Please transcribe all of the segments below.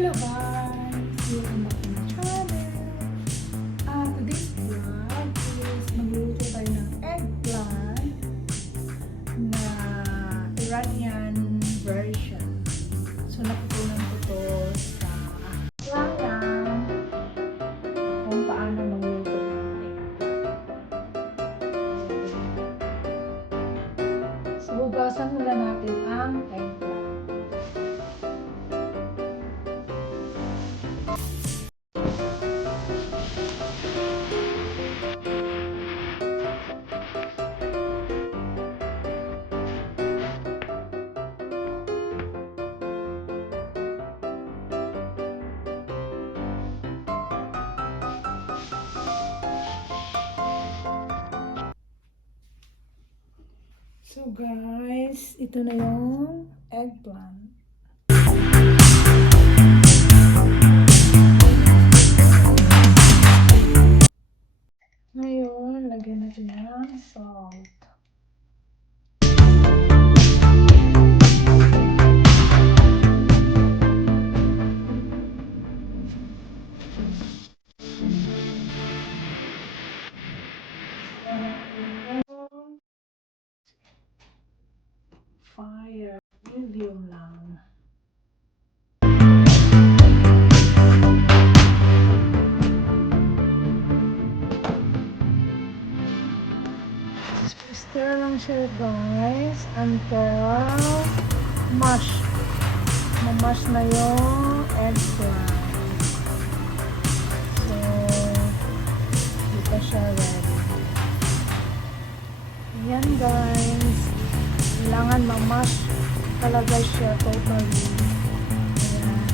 Hello guys! Welcome back to my channel. Today's vlog is magluluto tayo ng eggplant na Iranian version. So naputunan ko to sa lang kung paano magluluto ng eggplant. So hugasan muna natin ang eggplant. So guys, ito na yung eggplant. Ngayon, lagyan natin ng salt. Fire, medium lang. Stir lang siya guys until mash na yung eggplant. So, dito siya ready. Ayan guys. Kailangan ma-mash talaga siya totally. Ayan.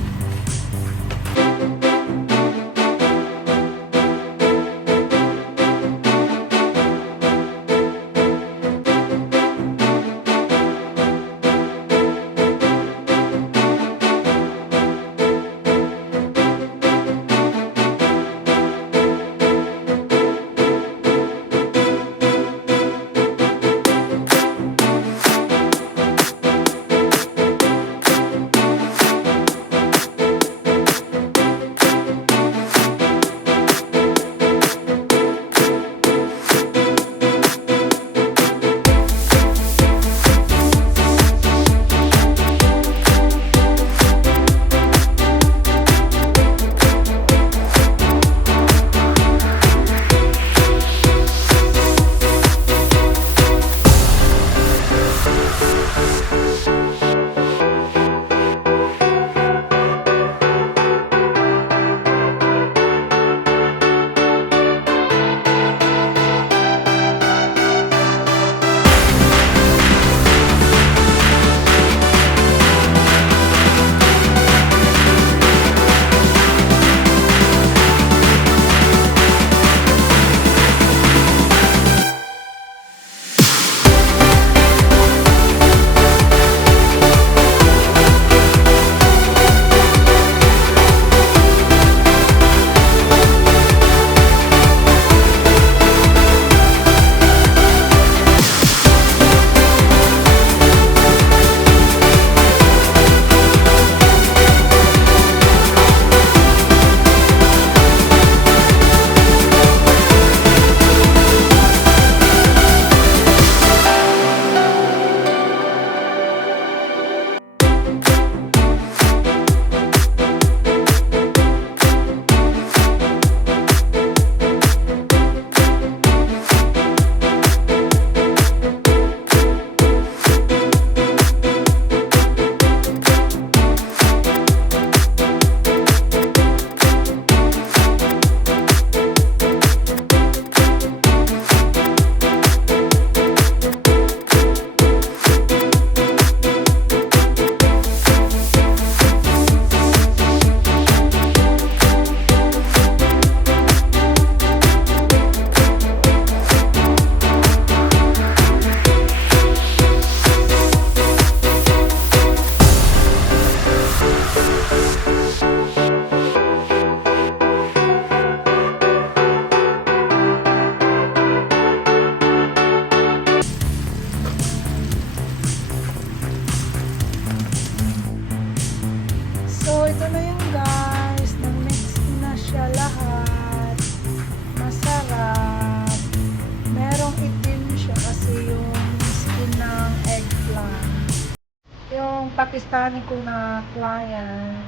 yung Pakistani ko na client,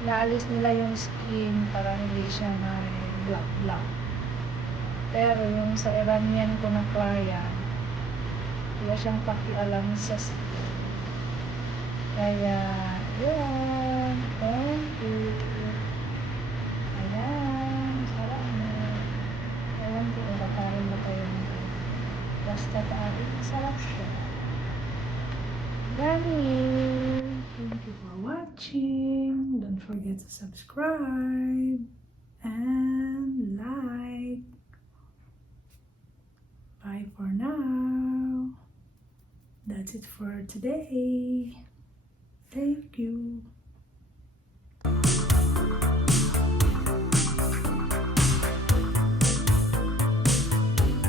inaalis nila yung skin para hindi siya may black. Pero yung sa Iranian ko na client, wala siyang pakialam sa skin. Kaya, yun. Thank you. Ayan. Sarap na. Ayan ko, kakain na kayo nito. Basta kain, sarap siya. Yummy! Thank you for watching. Don't forget to subscribe and like. Bye for now. That's it for today. Thank you.